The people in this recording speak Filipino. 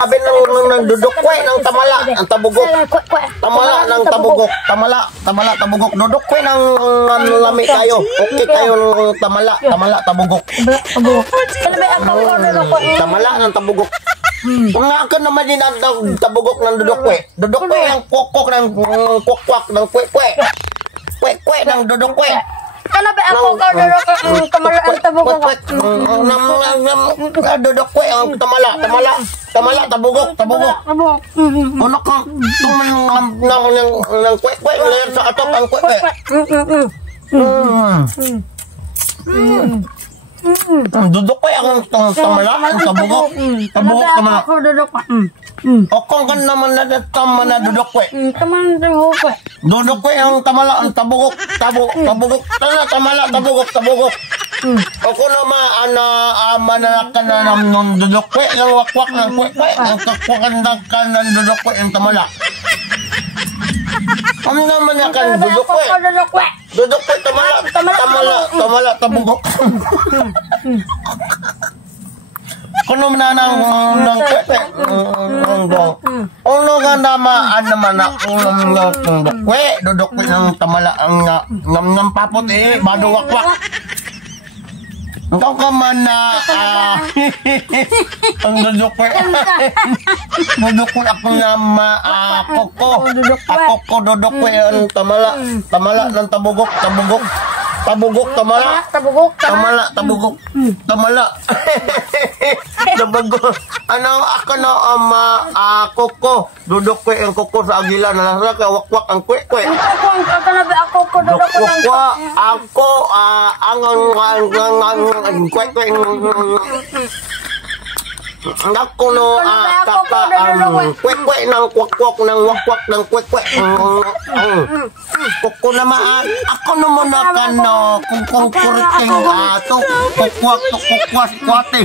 Sabi ng dudukwe ng tamala, ang tabugok. Tamala ng tabugok. Tamala, tabugok. Dudukwe ng lami kayo. Okay kayo tamala, tabugok. Tamala ng tabugok. Mga ka naman din ang tabugok ng dudukwe. Dudukwe ang kokok ng kokwak ng kwekwe. Kwekwe ng dudukwe. Kana ba ako dudukwe tamala ang tabugok? Dudukwe ang tamala, tabugok. Ano ka ng kwekwe sa atop ang kwekwe. Dudukwe ang tamala, ang tabugok. Tamala. Okong kan naman na tamala dudukwe. Dudukwe ang tamala, ang tabugok. Tabugok. Tamala, tabugok. Ako naman, mananakan na ng dudukwe, ng wakwak ng kwekwe, ang kakwakandag ka ng dudukwe, ang tamala. Ano naman na kan dudukwe? Dudukwe, tamala, tabugok. Kuno na ng kwekwe. Ulo nga naman na dudukwe ng tamala, ang ngam papot bado wakwak. Ikaw ka man na ang dudukwe. Dudukwe ako nga ako ko dudukwe ang tamala ng tabugok. Tamala. Tabugok. Ano ako na ako ko dudukwe ang koko sa agila na lang ka wakwak ang kwekwe. Ako ang kwekwe. Ako no kwekwe ng wakwak ng kwekwe. Koko naman ako naman na kano kung kuriting ato kukwak kwate.